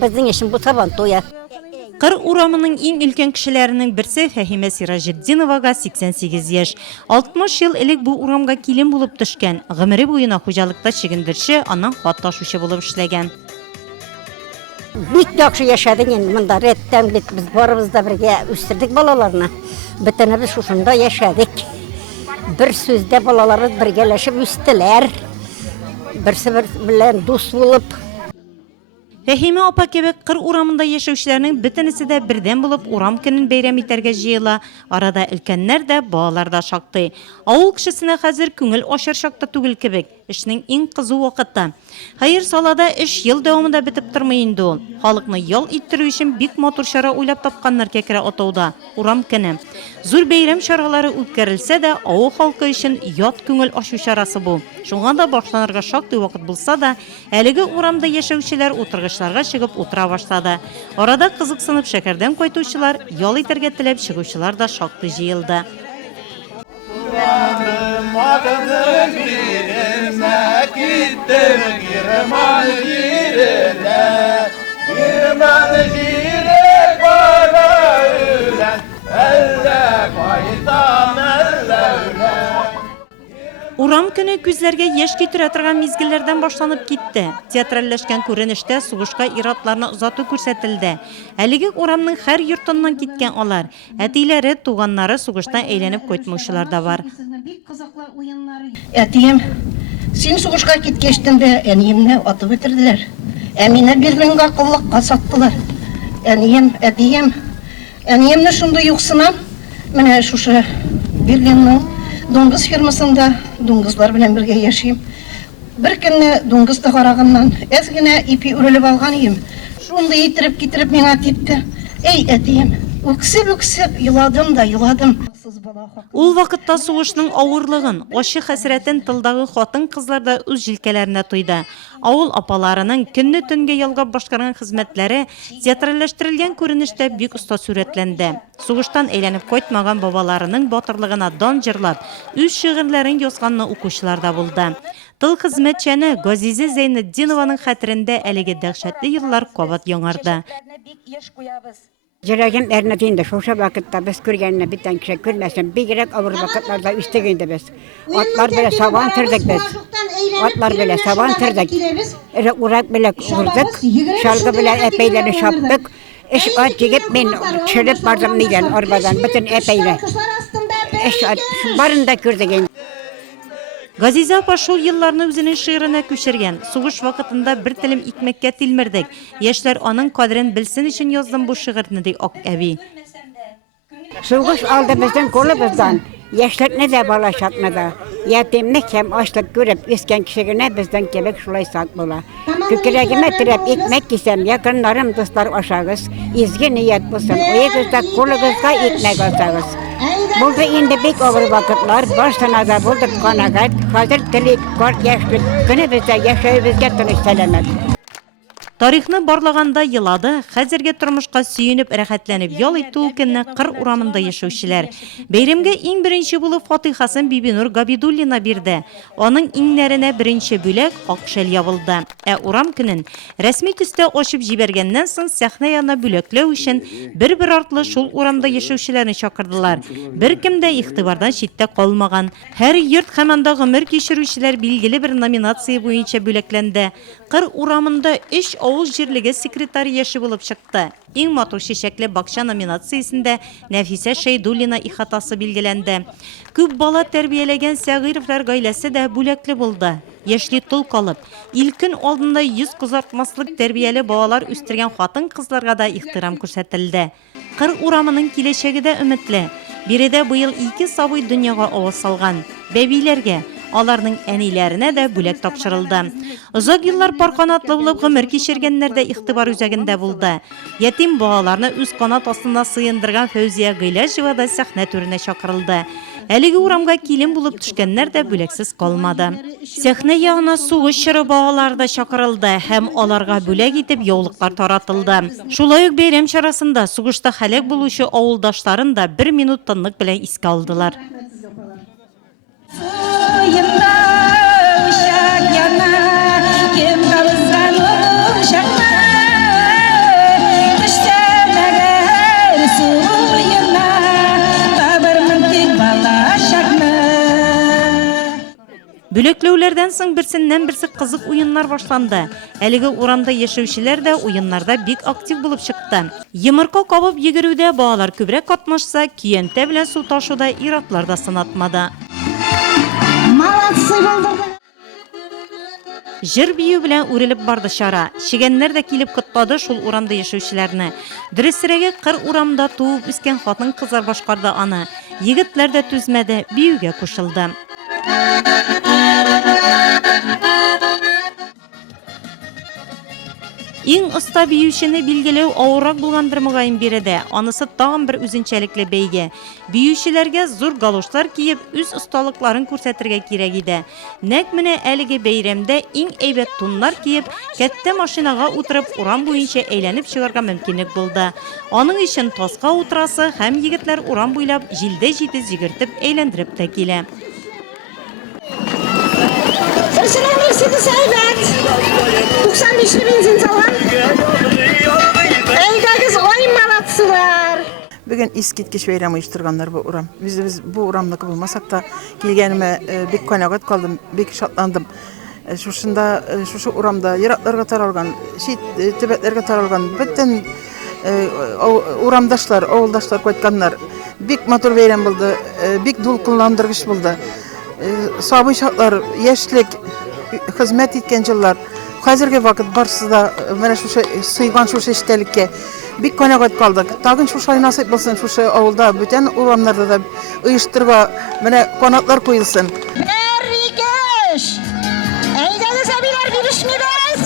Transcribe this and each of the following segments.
Безнең өчен бу табан туя. Кыр урамының иң өлкән кешеләренең берсе Фәһимә Сиражетдиновага 88 яшь. 60 ел элек бу урамга килен булып төшкән. Гомере буена хуҗалыкта чигендерче, аннан хат ташучы булып эшләгән. Бик яхшы яшәдек инде монда. Рәттән бит без барыбыз да бергә үстердек балаларны. Бөтенебез шушында яшәдек. Бер сүздә балаларыбыз бергәләшеп үстеләр. Берсе белән дус булып. Фәһимә апа кебек кыр урамында яшәүчеләрнең бөтенесе дә бердән булып урам көнен бәйрәм итәргә җыела. Арада өлкәннәр дә, балалар да шактый. Авыл кешесенә хәзер күңел ачар шакта түгел кебек. Эшнең иң кызу вакытта. Хәер, салада эш ел дәвамында бетеп тормый инде ул. Халыкны ял иттерү өчен бик матур чара уйлап тапканнар Кәкре Атауда. Урам көне. Зур бәйрәм чаралары үткәрелсә дә, авыл халкы өчен ят күңел ачу чарасы бу. Шуңа да башланырга шактый вакыт булса да, әлеге урамда яшәүчеләр утыргычларга чыгып утыра башлады. Арада кызыксынып шәкәрдән кайтучылар, ял итәргә теләп чыгучылар да шактый җыелды. Урам көне күзләргә яшь китерә торган мизгелләрдән башланып китте. Театральләшкән күренештә сугышка ир-атларны озату күрсәтелде. Әлеге урамның һәр йортыннан киткән алар. Әтиләре, туганнары сугыштан әйләнеп кайтмаучылар да бар. Әтием, син сугышка киткәчтән дә әниемне атып бетерделәр. Мине Берлинга куллыкка саттылар. Әниемне шундый юксынам, менә шушы Берлинның дуңгыз фермасында дуңгызлар белән бергә яшим. Бер көнне дуңгызды караганнан әз генә ипи үрелеп алган идем. Шундый иттереп китереп миңа типте. Эй, әтием, үксеп еладым да еладым. Ул вакытта сугышның авырлыгын, ачы хәсрәтен тылдагы хатын-кызлар да үз җилкәләренә тойды. Авыл апаларының көнне төнгә ялгап башкарган хезмәтләре театральләштерелгән күренештә бик оста сурәтләнде. Сугыштан әйләнеп кайтмаган бабаларының батырлыгына дан җырлап, үз шигырьләрен язганны укучылар да булды. Тыл хезмәтчәне Газизе Зәйнетдинованың хәтерендә әлеге дәһшәтле еллар кабат яңарды. Йөрәгем әрнәде инде. Шушы вакытта без күргәнне битән кеше күрмәсен. Бигрәк авыр вакытларда үстегәндә без. Атлар белән сабан төрдек без. Атлар белән сабан төрдек. Урак белән урдык. Шалгы белән әпәйләрне шаптык. Эш ат җигеп мен чырып бардым мидән арбадан бөтен әпәйләр. Эш ат барында күрдек. Газиза апа шул елларны үзенең шигыренә күчергән. Сугыш вакытында бер телем икмәккә тилмердек. Яшьләр аның кадерен белсен өчен яздым бу шигырьне ди ак әби. Сугыш алды безнең кулыбыздан. Яшьләрне дә бала чакнада. Ятимне һәм ачлык күреп үскән кешегенә бездән кебек шулай сак була. Күкрәгемә терәп икмәк кисәм, якыннарым, дуслар ашагыз. Изге ният булсын. Уегызда кулыгызга икмәк асагыз. Булды инде бик авыр вакытлар, баштанада булдык канагат. Хәзер телик, карт яшьлек, көнебездә яшәүебезгә тыныч сәламәт. Тарихны барлаганда елады, хәзерге тормышка сөенеп рәхәтләнеп ял итү көнне кыр урамында яшәүчеләр. Бәйрәмгә иң беренче булып фатихасын Бибинур Габидуллина бирде. Аның иңнәренә беренче бүләк ак шәл ябылды. Урам көнен рәсми төстә ачып җибәргәннән соң сәхнә янына бүләкләү өчен бер артлы шул урамда яшәүчеләрне чакырдылар. Беркем дә игътибардан читтә калмаган. Һәр йорт һәм анда гомер кичерүчеләр билгеле бер номинация буенча бүләкләнде. Кыр урамында 3 авыл җирлеге секретарь яше булып чыкты. Иң матур чәчәкле бакча номинациясендә Нәфисә Шәйдуллина ихатасы билгеләнде. Күп бала тәрбияләгән Сәгыйровлар гаиләсе дә бүләкле булды. Яшьли тол калып, ил көн алдында 100 кызартмаслык тәрбияле балалар үстергән хатын-кызларга да ихтирам күрсәтелде. Кыр урамының киләчәге дә өметле. Биредә быел 2 сабый дөньяга авыз салган. Бәбиләргә, аларның әниләренә дә бүләк тапшырылды. Озак еллар парканатлы булып гомер кичергәннәр дә игътибар үзәгендә булды. Ятим балаларны үз канат астына сыендырган Фәүзия Гыйләҗева да сәхнә түренә чакырылды. Әлеге урамга килен булып төшкәннәр дә бүләксез калмады. Сәхнә ягына сугыш чоры балалар да чакырылды һәм аларга бүләк итеп яулыклар таратылды. Шулай ук бәйрәм чарасында сугышта һәлак булучы авылдашларын да 1 минут тынлык белән искә алдылар. Бүлеклеуләрдән соң берсеннән-берсе кызык уеннар башланды. Әлеге урамда яшәүчеләр дә уеннарда бик актив булып чыкты. Йомырка кабып йөгерүдә балалар күбрәк катнашса, көянтә белән су ташуда ир-атлар да сынатмады. Җыр бию белән үрелеп барды чара. Шигәннәр дә килеп котлады шул урамда яшәүчеләрне. Дөресрәге кыр урамда туып үскән хатын-кызлар башкарды аны. Егетләр дә түзмәде, биюгә кушылды. Иң оста биючене билгеләү авыррак булгандыр мөгаен биредә. Анысы тагын бер үзенчәлекле бәйге. Биючеләргә зур галошлар киеп, үз осталыкларын күрсәтергә кирәк иде. Нәкъ менә әлеге бәйрәмдә иң әйбәт туннар киеп, кәттә машинага утырып, урам буенча әйләнеп чыгарга мөмкинлек булды. Аның өчен Тазга утрасы һәм егетләр урам буйлап җилдә җитез йөгертеп, әйләндереп тә килә. Bugün iskitkich beyramı uyushtirganlar bu uram. Biz bu uramdaki bulmasak da kelganime bek qanagat kaldım, bek şatlandım. Şu uramda yaratlarga taralgan, tibetlerge taralgan bütün uramdaşlar, avuldaşlar koytkanlar bek motor beyram buldu, bek dulqınlandırgıç buldu. Sabı şartlar, yaşlık, hizmet etken yıllar, hazırki vakit barsızda mana şu suygan şu iştelikке bek qanagat kaldık. Tagın şu şey nasip bulsun şu avulda bütün uramlarda da uyuşturga mana kanatlar koyulsun. Erikeş! Eydeniz abiler görüşmüyoruz.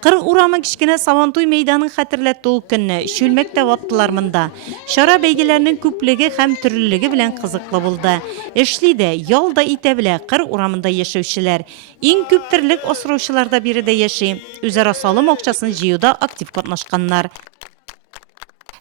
Кыр урамы кичкенә Савантуй мәйданын хәтерләтте ул көнне. Шүлмәктә ваттылар монда. Шара бәйгеләрнең күплеге һәм төрлелеге белән кызыклы булды. Эшли дә, ял да итә белә кыр урамында яшәүчеләр. Иң күп терлек асраучылар да биредә яши. Үзара салым акчасын җыюда актив катнашканнар.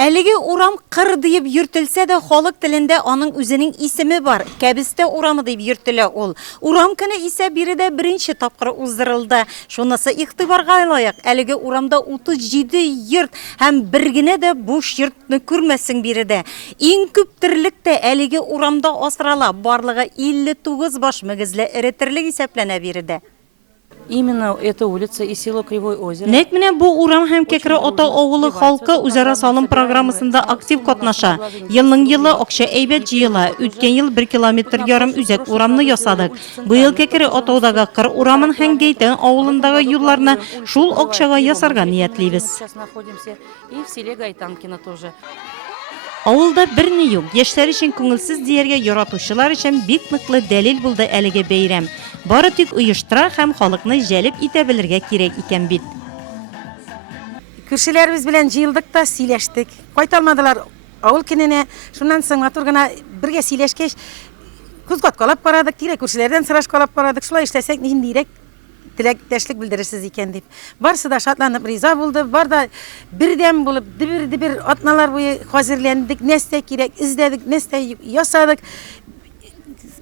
Әлеге урам кыр дип йөртелсә дә, халык телендә аның үзенең исеме бар. Кәбестә урамы дип йөртелә ул. Урам көне исә биредә беренче тапкыр уздырылды. Шунысы игътибарга лаек. Әлеге урамда 37 йорт һәм бер генә дә буш йортны күрмәссең биредә. Иң күп терлектә әлеге урамда асрала. Барлыгы 59 баш мөгезле эре терлек исәпләнә биредә. Именно эта улица и село Кривое озеро. Нәкъ менә бу урам һәм Кәкре Атау авылы халкы үзара салым программасында актив катнаша. Елның-елы акча әйбәт җыела. Үткән ел 1,5 километр үзәк урамны ясадык. Быел Кәкре Атаудагы кыр урамын һәм Гәйтән авылындагы юлларны шул акчага ясарга ниятлибез. Сейчас находимся и в селе Гайтанкино тоже. Авылда бер ни юк. Яшьләр өчен күңелсез дияргә яратучылар өчен бик ныклы дәлил булды әлеге бәйрәм. Бары тик оештыра һәм халыкны җәлеп итә белергә кирәк икән бит. Күршеләребез белән җыелдык та сөйләштек. Кайталмадылар авыл көненә. Шуннан соң матур гына бергә сөйләшкәч, күзгәткалап карадык, тирә күршеләрдән сорашкалап карадык. Шулай эшләсәк ниндирәк теләктәшлек белдерерсез икән дип. Барсы да шатланып риза булды. Бар да бердәм булып, дибер атналар буе хәзерләндек, нәрсә кирәк, издәдек, нәрсә ясадык.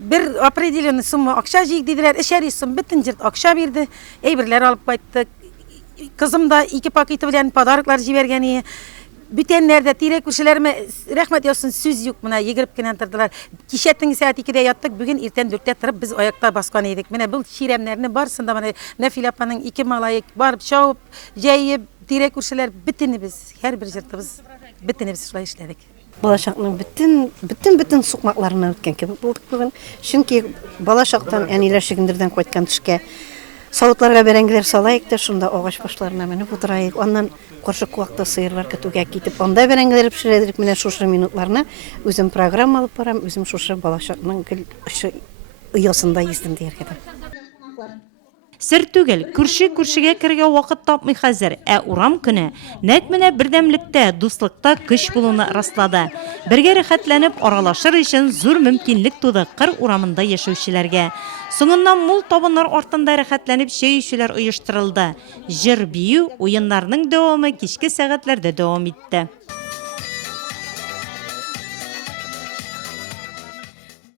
Bir определенный сумма акча җыйк диделәр. Эшәри сум бөтен җирт акча бирде. Әйберләр алып кайттык. Кызым да 2 пакеты белән подароклар җибәргән иде. Бүтәннәр дә тирә күршеләремә рәхмәт яссын, сүз юк. Менә йөгереп кенә тордылар. Кичә төнге сәгать 2дә яттык. Бүген иртән 4тә торып без аякта баскан идек. Менә бу чирәмнәрне барсында менә Нәфил апаның 2 малае барып чауып, җәйеп, тирә күршеләр бөтенебез, һәрбер җиртыбыз бөтенебез шулай эшләдек. Балашакның бүтән сукмакларына үткән кебек булдык бүген. Чөнки балашактан әниләр шигендердән кайткан төшкә савытларга бәрәңгеләр салайык та шунда агач башларына менеп утырайык. Аннан каршы куакта сыерлар көтүгә китеп, анда бәрәңгеләр пешерәдек. Менә шушы минутларны үзем программа алып барам, үзем шушы балашакның оясында ездем дияргә. Сер түгел, күршегә кергә вакыт тапмый хәзер, урам көне нәкъ менә бердәмлектә, дуслыкта көч булуны раслады. Бергә рәхәтләнеп аралашыр өчен зур мөмкинлек туды кыр урамында яшәүчеләргә. Соңыннан мул табыннар артында рәхәтләнеп чәй эчүләр оештырылды. Җыр бию уеннарның дәвамы кичке сәгатьләрдә дәвам итте.